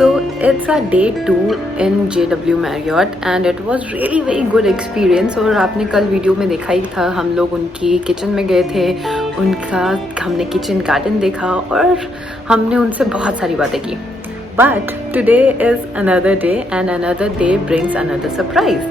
So it's our day 2 in JW Marriott and it was really very good experience. और आपने कल video में देखा ही था, हम लोग उनकी किचन में गए थे, उनका हमने किचन गार्डन देखा और हमने उनसे बहुत सारी बातें की. But today is another day and another day brings another surprise.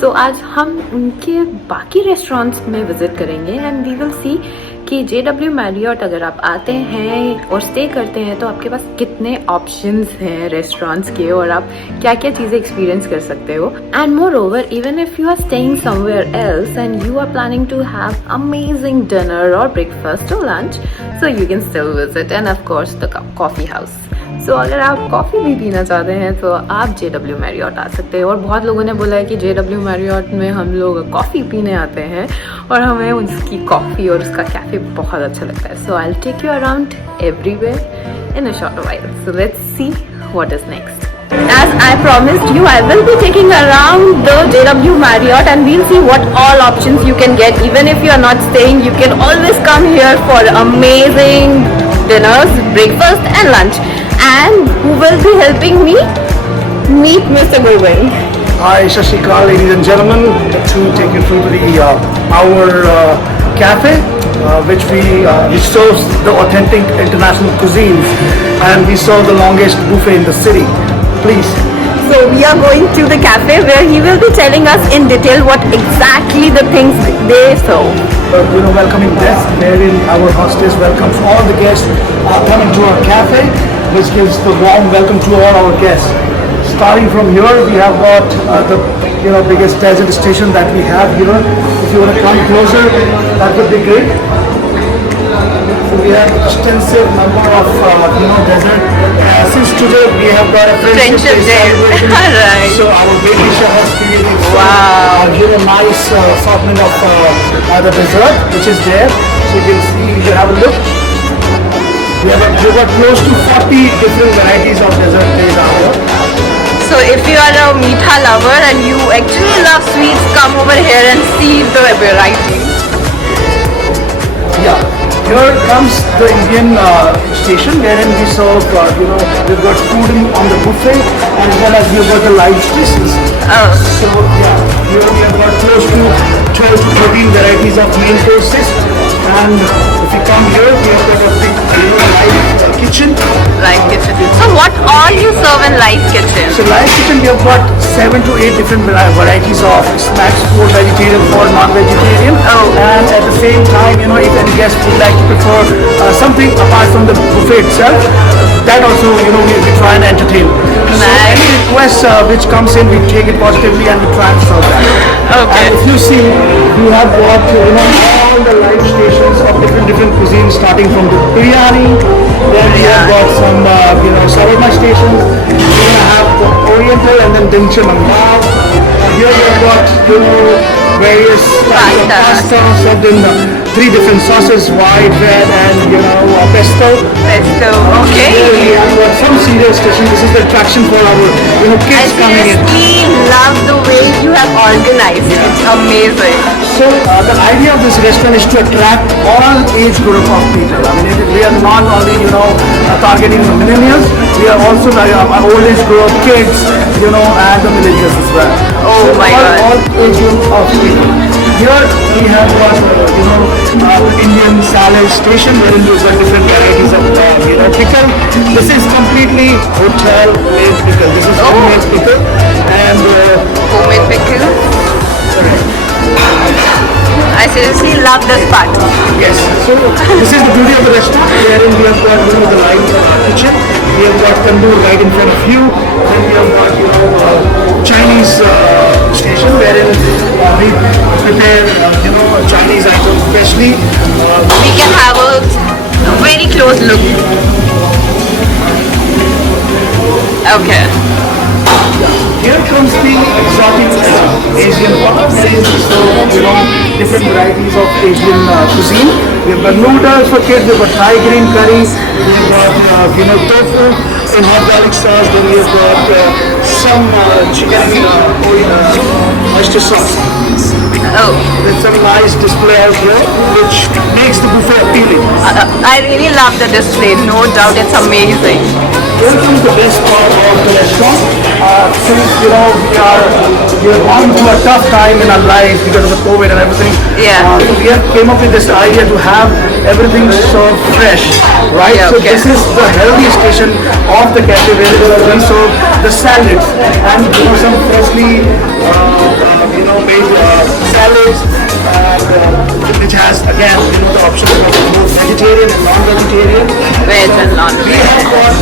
So आज हम उनके बाकी रेस्टोरेंट्स में विज़िट करेंगे एंड वी विल सी कि JW Marriott अगर आप आते हैं और स्टे करते हैं तो आपके पास कितने ऑप्शंस हैं रेस्टोरेंट्स के और आप क्या क्या चीज़ें एक्सपीरियंस कर सकते हो. And moreover even if you are staying somewhere else and you are planning to have amazing dinner और ब्रेकफास्ट और lunch, so you can still visit and of course the coffee house. So अगर आप coffee भी पीना चाहते हैं तो आप JW Marriott आ सकते हैं. और बहुत लोगों ने बोला है कि JW Marriott में हम लोग कॉफ़ी पीने आते हैं और हमें उसकी कॉफ़ी और उसका कैफ़े बहुत अच्छा लगता है. So I will take you around everywhere in a short while. So let's see what is next. As I promised you, I will be taking around the JW Marriott and we'll see what all options you can get. Even if you are not staying, you can always come here for amazing dinners, breakfast and lunch. And who will be helping me? Meet Mr. Govind. Hi, Shashikal, ladies and gentlemen, to take you through the our cafe, which serves the authentic international cuisines, and we serve the longest buffet in the city. Please. So we are going to the cafe where he will be telling us in detail what exactly the things they serve. Welcoming desk wherein our hostess welcomes all the guests coming to our cafe, which gives the warm welcome to all our guests. Starting from here, we have got the biggest desert station that we have here. If you want to come closer, that would be great. So we have extensive number of desert. Since today we have got a friendship day celebration. Right. So our baby chef has created give a nice assortment of the dessert which is there. So you can see, you can have a look. We've got close to 40 different varieties of dessert there now. So if you are a meetha lover and you actually love sweets, come over here and see the variety. Yeah. Here comes the Indian station wherein we serve, we've got food on the buffet as well as we've got the live stations. Oh. So yeah, here we have got close to 12 to 13 varieties of main courses. And if you come here, we have got a big live kitchen. Live kitchen. So what all you serve in live kitchen? So live kitchen, we have got 7 to 8 different varieties of snacks for vegetarian or non-vegetarian. Oh. And at the same time, if any guest would like to prefer something apart from the buffet itself, that also, we try and entertain. Nice. So any request which comes in, we take it positively and we try and serve that. Okay. And if you see, we have got, all the live stations of different cuisines, starting from the biryani, then we have got some, shawarma stations, we're going to have the oriental and then dimsum and bao. Here we have got, various types of pasta served in 3 different sauces, white, red and, pesto. Pesto, okay. Here we have got some serious station. This is the attraction for our, kids coming in. I seriously love the way you have organized. Yeah. It's amazing. So the idea of this restaurant is to attract all age group of people. I mean, we are not only, targeting the millennials, we are also our old age group, kids, and the millennials as well. Oh so my God. All age group of people. Here we have got, Indian salad station where we've got different varieties of, pickle. This is completely hotel made pickle. This is homemade pickle and homemade pickle. I seriously love this part. Yes. So this is the beauty of the restaurant wherein we have got the live kitchen. We have got tandoor right in front of you. Then we have got Chinese station wherein we prepare Chinese items freshly. We can have a very close look. Okay. Here comes the exotic Asian part. So, different varieties of Asian cuisine. We have got noodles for kids, we have got Thai green curry, we have got, tofu in hot garlic sauce, then we have got some chicken oyster sauce. Oh. There's some nice display out here, which makes the buffet appealing. I really love the display, no doubt it's amazing. here comes the best part of the restaurant. Since we are going through a tough time in our lives because of the COVID and everything. Yeah. So we have came up with this idea to have everything served fresh, right? Yeah, So okay. this is the healthy station of the cafe where we serve the salads and some freshly made salads and which has again the option of both vegetarian and non-vegetarian. Veg and We non-veg. have got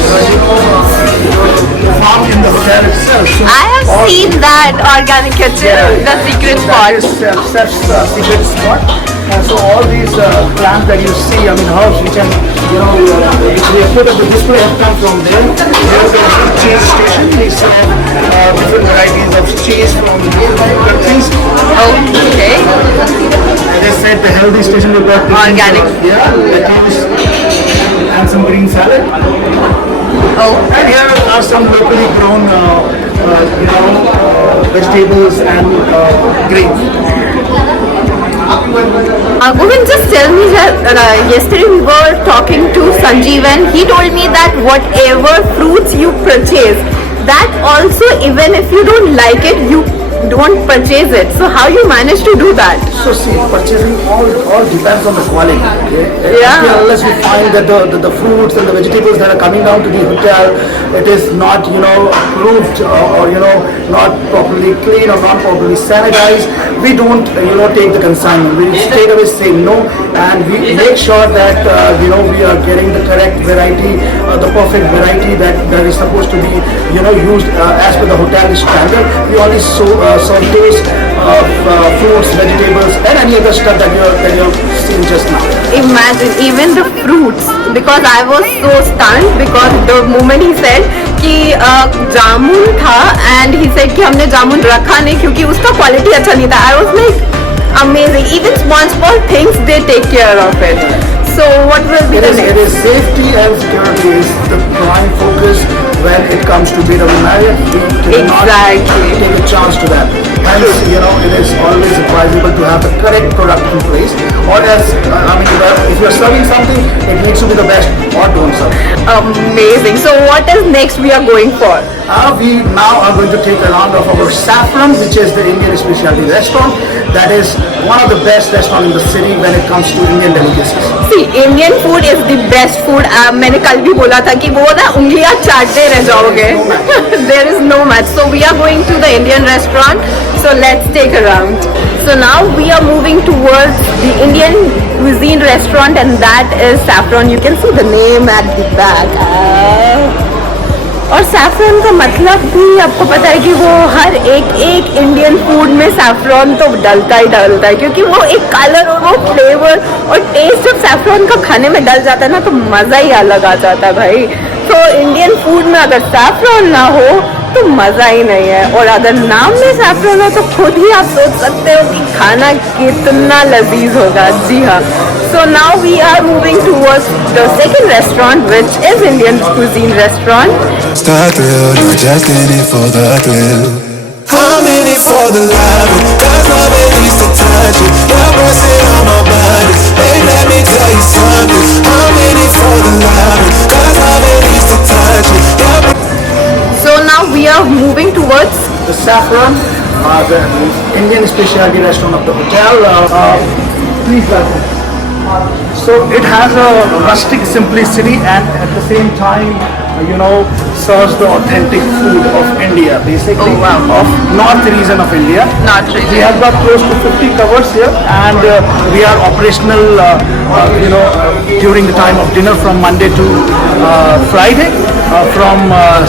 the farm in the hotel itself. So I have seen that organic kitchen, the secret spot. that is Chef's secret spot. And so all these plants that you see, I mean herbs which which we have put at the display have come from there. Here is the cheese station. We sell different varieties of cheese from different countries. Okay. As I said, the healthy station we got Organic. lettuce and some green salad. Oh. And here are some locally grown, vegetables and grains. Govind, just tell me that yesterday we were talking to Sanjeev and he told me that whatever fruits you purchase, that also even if you don't like it, you don't purchase it. So how you manage to do that? So see, purchasing all depends on the quality. Okay? Yeah. Unless we find that the fruits and the vegetables that are coming down to the hotel, it is not approved or not properly clean or not properly sanitized, we don't take the consignment. We straight away say no, and we make sure that we are getting the correct variety, the perfect variety that is supposed to be used as per the hotel standard. We only serve those fruits, vegetables, and any other stuff that you're seeing just now. Imagine even the fruits, because I was so stunned because the moment he said कि जामुन था and he said कि हमने जामुन रखा नहीं क्योंकि उसका quality अच्छा नहीं था. I was like amazing. Even small things they take care of it. So what will be the It next? is safety and security is the prime focus when it comes to BW Marriott. We cannot Exactly. take a chance to that. Hence, it is always advisable to have the correct product in place, or else, if you're serving something, it needs to be the best, or don't serve. Amazing. So what is next we are going for? We now are going to take a round of our Saffron, which is the Indian specialty restaurant. That is one of the best restaurants in the city when it comes to Indian delicacies. See, Indian food is the best food. मैंने कल भी बोला था कि वो ना उंगलियां चाटते रह जाओगे. There is no match. So we are going to the Indian restaurant. So let's take a round. So now we are moving towards the Indian cuisine restaurant, and that is Saffron. You can see the name at the back. और saffron का मतलब भी आपको पता है कि वो हर एक इंडियन फूड में सैफरन तो डलता है क्योंकि वो एक कलर और वो फ्लेवर और टेस्ट जब सैफरन का खाने में डल जाता है ना तो मज़ा ही अलग आ जाता है भाई. तो इंडियन फूड में अगर सैफरन ना हो तो मज़ा ही नहीं है, और अगर नाम में सैफरन हो तो खुद ही आप सोच सकते हो कि खाना कितना लजीज होगा. जी हाँ. So now we are moving towards the second restaurant, which is Indian cuisine restaurant. Start thrill, you're just in it for the thrill. I'm in it for the love, that's love it needs to touch it. You're pressing on my body, babe, let me tell you something. I'm in it for the love, that's love it needs to touch it. So now we are moving towards The Saffron, the Indian specialty restaurant of the hotel. Please welcome. So it has a rustic simplicity and at the same time, serves the authentic food of India, basically. Oh, wow. Of north region of India. North region. We have got close to 50 covers here, and we are operational, during the time of dinner from Monday to Friday, from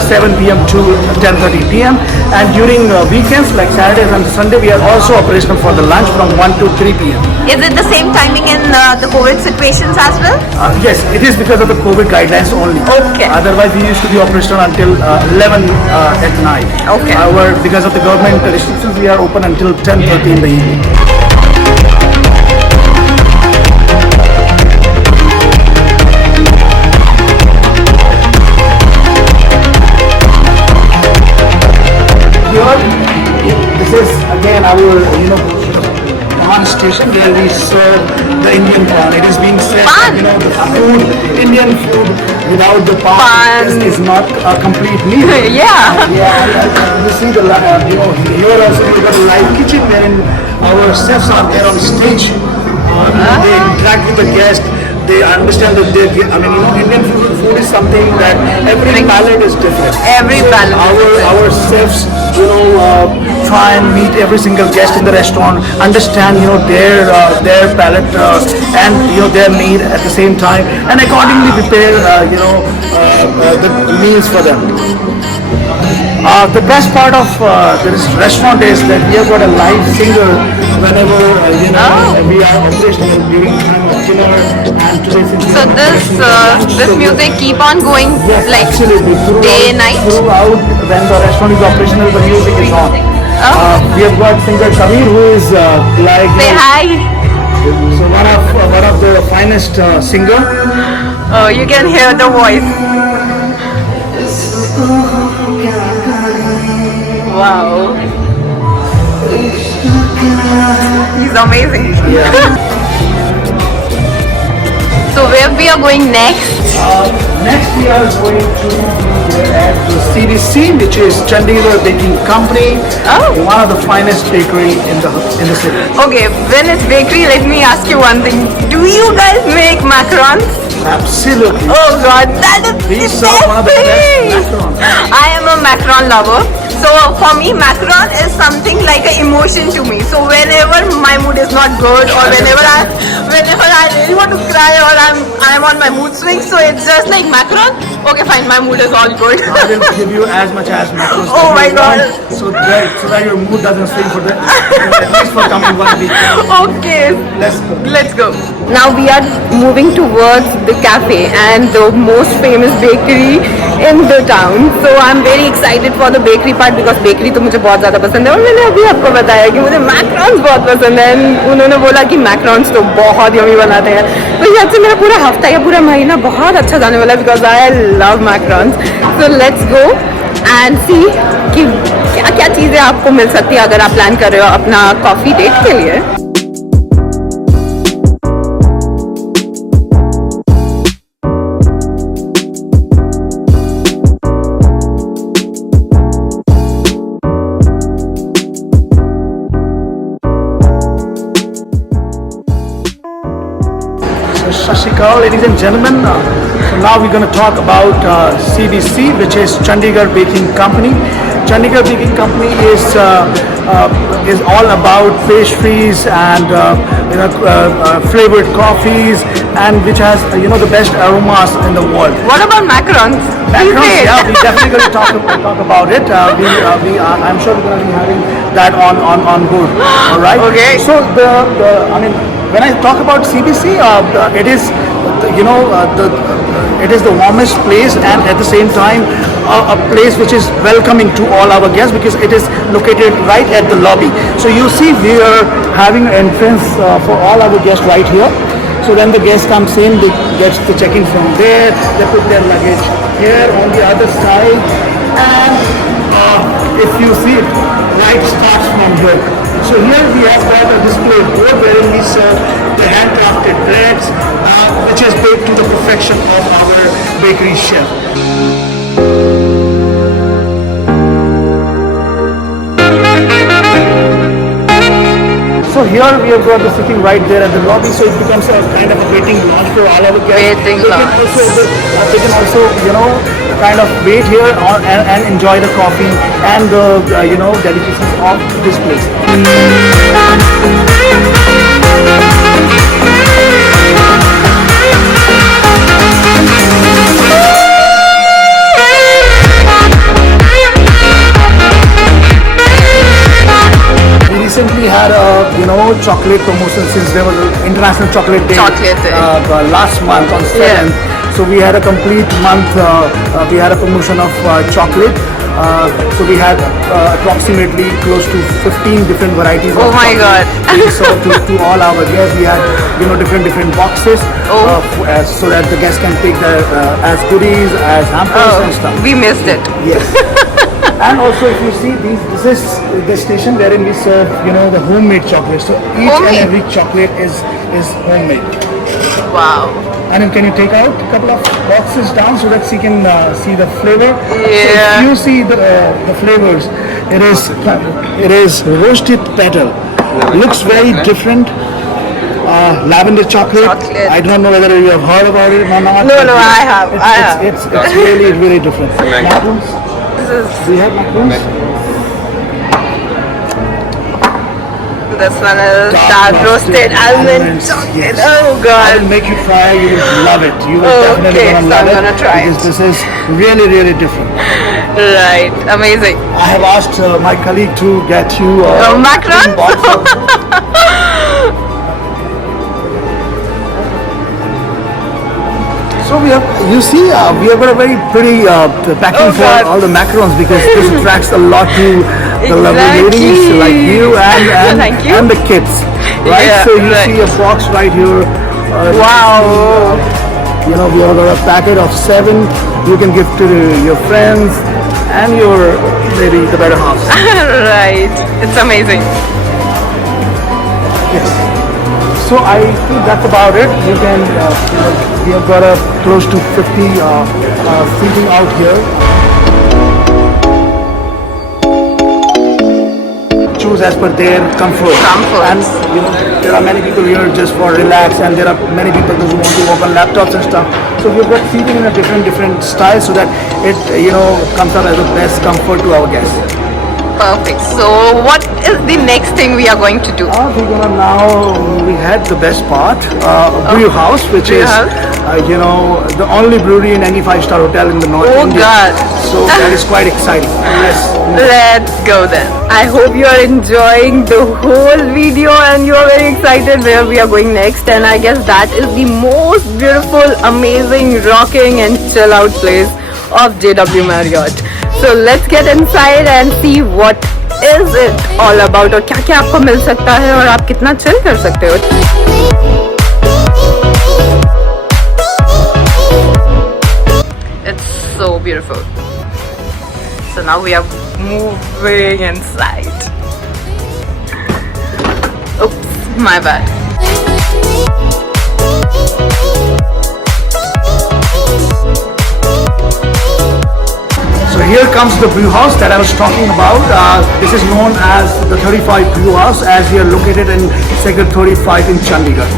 7 p.m. to 10:30 p.m. And during weekends like Saturdays and Sunday, we are also operational for the lunch from 1 to 3 p.m. Is it the same timing in the COVID situations as well? Yes, it is because of the COVID guidelines only. Okay. Otherwise, we used to be operational until 11 at night. Okay. However, because of the government restrictions, we are open until 10:30 in the evening. Here, this is again our, Pan station where we serve the Indian pan. It is being said that, Pan? the food, Indian food without the pan, Pan. is not a complete meal. Yeah. You see the here also we got a live kitchen wherein our chefs are there on stage. They interact with the guest. They understand that Indian food is something that every palate is different. Every palate is different. Our chefs, try and meet every single guest in the restaurant, understand their palate and their need at the same time, and accordingly prepare the meals for them. The best part of this restaurant is that we have got a live singer whenever we are operational during time of dinner and today's. So this music keep on going like Absolutely. day and night. Throughout when the restaurant is operational, the music is on. We have got singer Kabir who is Say hi. so one of the finest singer. Oh, you can hear the voice. Wow. He's amazing. So where we are going next? Next we are going to the CDC, which is Chandigarh Baking Company, one of the finest bakery in the city. Okay, when it's bakery, let me ask you one thing. Do you guys make macarons? Absolutely. Oh god, that is We the serve one of the best best thing. macarons. I am a macaron lover. So for me, macaron is something like an emotion to me. So whenever my mood is not good, or whenever I really want to cry, or I'm on my mood swing, so it's just like macaron. Okay, fine, my mood is all good. I will give you as much as macarons Oh my as you God. want, so that your mood doesn't swing for the at least for coming 1 week. Okay, Let's go. Now we are moving towards the cafe and the most famous bakery in the town. So I'm very excited for the bakery part because bakery तो मुझे बहुत ज़्यादा पसंद है और मैंने अभी आपको बताया कि मुझे macarons बहुत पसंद है। उन्होंने बोला कि macarons तो बहुत यम्मी बनाते हैं, तो यहाँ से मेरा पूरा हफ्ता या पूरा महीना बहुत अच्छा जाने वाला है because I love macarons. So let's go and see कि क्या क्या चीज़ें आपको मिल सकती है अगर आप प्लान कर रहे हो अपना कॉफ़ी डेट के लिए. Shashikal, ladies and gentlemen. So now we're going to talk about CBC, which is Chandigarh Baking Company. Chandigarh Baking Company is all about pastries and flavored coffees, and which has the best aromas in the world. What about macarons? Macarons, yeah, we definitely going to talk about it. I'm sure we're going to be having that on board. All right. Okay. So when I talk about CBC, it is it is the warmest place, and at the same time a place which is welcoming to all our guests because it is located right at the lobby. So you see we are having an entrance for all our guests right here. So when the guest comes in, they get the check-in from there, they put their luggage here on the other side, and if you see it, right starts from here. So here we have got a display board wherein we serve the handcrafted breads, which is baked to the perfection of our bakery chef. So here we have got the sitting right there at the lobby, so it becomes a kind of a waiting lounge for all our guests. Waiting lounge. They can also kind of wait here and enjoy the coffee and the delicacies of this place. Recently had a chocolate promotion since there was an International Chocolate Day last month on 7th. So we had a complete month. We had a promotion of chocolate. So we had approximately close to 15 different varieties. Oh my God! So to all our guests, we had different boxes so that the guests can take their as goodies, as hampers and stuff. We missed it. Yes. And also, if you see this is the station wherein we serve, the homemade chocolate. So each Homemade? and every chocolate is homemade. Wow. And then can you take out a couple of boxes down so that you can see the flavor? Yeah. So if you see the flavors, it is roasted petal. Looks very different. Lavender chocolate. I don't know whether you have heard about it or not. No, I have. It's really, really different. Macaroons. Do you have macaroons? This one is dark roasted almond chocolate. Yes. Oh I god. will make you try. You will love it. You will definitely Okay, gonna so love I'm it. gonna try because it. this is really, really different. Right. Amazing. I have asked my colleague to get you macaron? box of- So we have got a very pretty packing Oh, for God. all the macarons because this attracts a lot to the lovely ladies Exactly. like you and Thank you. and the kids, right? Yeah, so you right. see a box right here. Wow. We have got a packet of 7. You can give to your friends and your maybe the better half. Right. It's amazing. Yes. So I think that's about it. You can, we have got a close to 50 seating out here. Choose as per their comfort. Comfort. And there are many people here just for relax, and there are many people who want to work on laptops and stuff. So we've got seating in a different style so that it comes up as the best comfort to our guests. Perfect. So what is the next thing we are going to do? We're gonna now, we had the best part, brew house, which Brew is, house. the only brewery in any 5-star hotel in the North Oh, India. God. So that is quite exciting. Yes. Let's go then. I hope you are enjoying the whole video and you are very excited where we are going next. And I guess that is the most beautiful, amazing, rocking and chill out place of JW Marriott. So let's get inside and see what is it all about और क्या क्या आपको मिल सकता है और आप कितना chill कर सकते हो. It's so beautiful. So now we are moving inside. Oops, my bad. So here comes the brew house that I was talking about. This is known as the 35 Brew House, as we are located in Sector 35 in Chandigarh.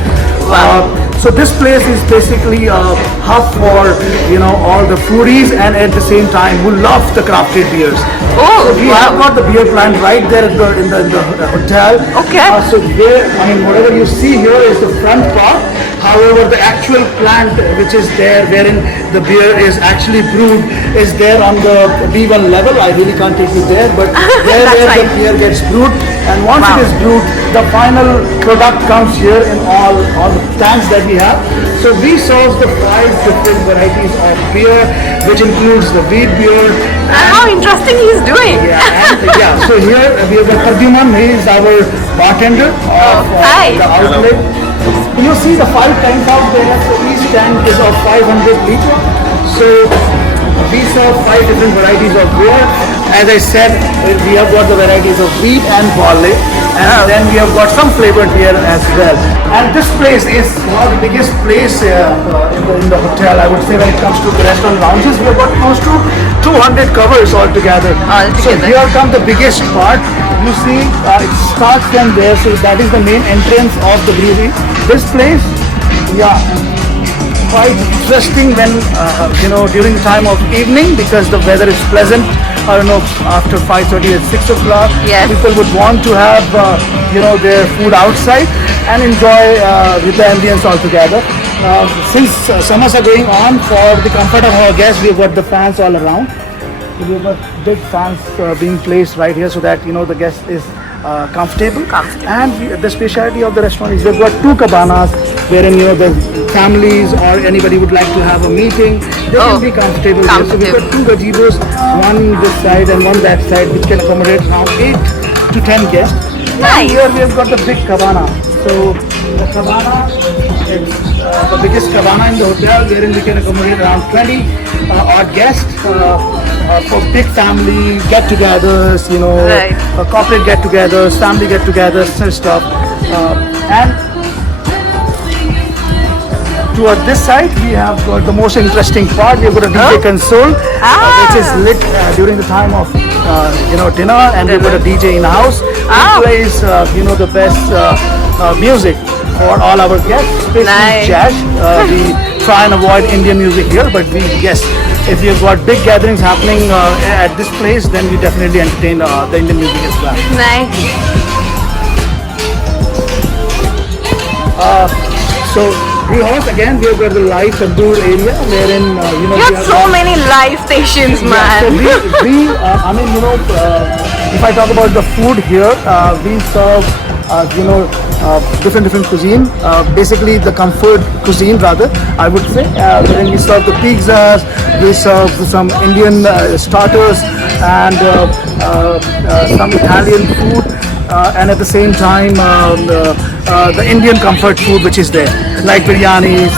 So this place is basically a hub for all the foodies and at the same time who love the crafted beers. Oh, so we have got the beer plant right there in the hotel. Okay. So there, whatever you see here is the front part. However, the actual plant which is there, wherein the beer is actually brewed, is there on the B1 level. I really can't take you there, but there That's where the fine. beer gets brewed, and once Wow. it is brewed, the final product comes here in all the tanks that we have. So we source the 5 different varieties of beer, which includes the wheat beer. How interesting he's doing. Yeah. So here we have got Pradyuman. He is our bartender of hi. the outlet. You see the 5 tanks out there. So each tank is of 500 liters. So we serve 5 different varieties of beer. As I said, we have got the varieties of wheat and barley, and then we have got some flavored beer as well. And this place is one of the biggest place in the hotel. I would say when it comes to the restaurant lounges, we have got close to 200 covers altogether. So here comes the biggest part. You see, it starts from there. So that is the main entrance of the brewery. This place, quite interesting when during the time of evening, because the weather is pleasant. I don't know, after 5:30 at 6 o'clock, Yes. people would want to have their food outside and enjoy with the ambience altogether. Since summers are going on, for the comfort of our guests, we've got the fans all around. So we've got big fans being placed right here so that the guest is comfortable. And the specialty of the restaurant is we've got 2 cabanas wherein the families or anybody would like to have a meeting. They can be comfortable here. So we've got 2 gazebos, one this side and one that side, which can accommodate around 8 to 10 guests. Nice. And here we have got the big cabana. So the cabana. It's the biggest cabana in the hotel, wherein we can accommodate around 20 odd guests for big family get-togethers, you know, Right. corporate get-togethers, family get-togethers and stuff. And toward this side, we have got the most interesting part. We've got a DJ console, which is lit during the time of dinner, and we've got a DJ in house who plays the best music for all our guests, especially Nice. jazz. We try and avoid Indian music here, but if you've got big gatherings happening at this place, then we definitely entertain the Indian music as well. Nice. So rehearse again. We have got the live tandoor area wherein You we have have so many live stations, So man. if I talk about the food here, we serve, different cuisine. Basically, the comfort cuisine, rather, I would say. Wherein we serve the pizzas, we serve some Indian starters, and some Italian food, and at the same time, the Indian comfort food which is there, like biryanis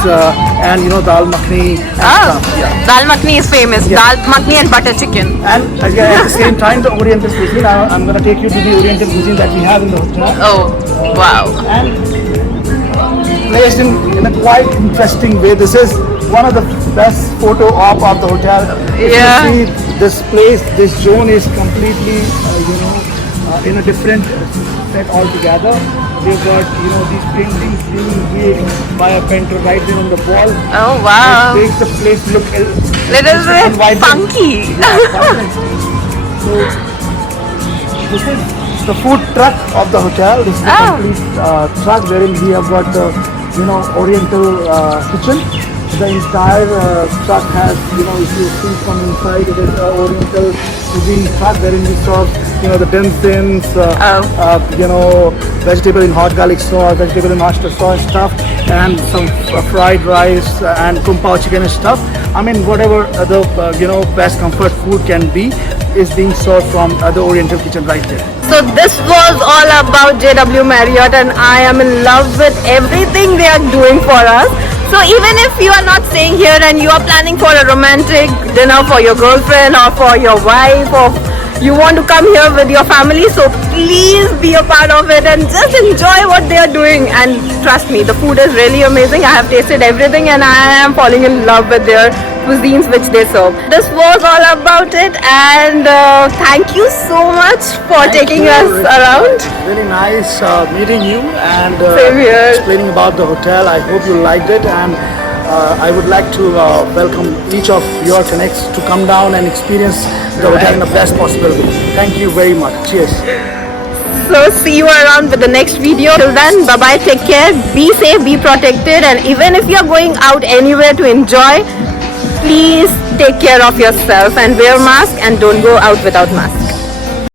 and dal makhni. And stuff. Yeah. Dal makhni is famous. Dal makhni and butter chicken. And at the same time, the Oriental cuisine. I'm going to take you to the Oriental cuisine that we have in the hotel. Oh, wow. And placed in a quite interesting way. This is one of the best photo op of the hotel. If Yeah. you see this place, this zone is completely, in a different set altogether. We've got, these paintings being made by a painter right there on the wall. Oh, wow. It makes the place look Little bit vibrant. funky. So this is the food truck of the hotel. This is the complete truck wherein we have got the Oriental kitchen. The entire truck has, if you see from inside, it is Oriental cuisine truck wherein we serve, the dim sims, vegetable in hot garlic sauce, vegetable in oyster sauce stuff, and some fried rice and kung pao chicken and stuff. I mean, whatever the best comfort food can be is being served from the Oriental kitchen right there. So this was all about JW Marriott, and I am in love with everything they are doing for us. So even if you are not staying here and you are planning for a romantic dinner for your girlfriend or for your wife, or you want to come here with your family, so please be a part of it and just enjoy what they are doing. And trust me, the food is really amazing. I have tasted everything and I am falling in love with their cuisines which they serve. This was all about it, and thank you so much for taking us around. Really nice meeting you and Same here. explaining about the hotel. I hope you liked it, and I would like to welcome each of your connects to come down and experience the hotel in the best possible way. Thank you very much. Cheers. So see you around with the next video. Till then, bye bye, take care, be safe, be protected, and even if you are going out anywhere to enjoy, please take care of yourself and wear mask and don't go out without mask.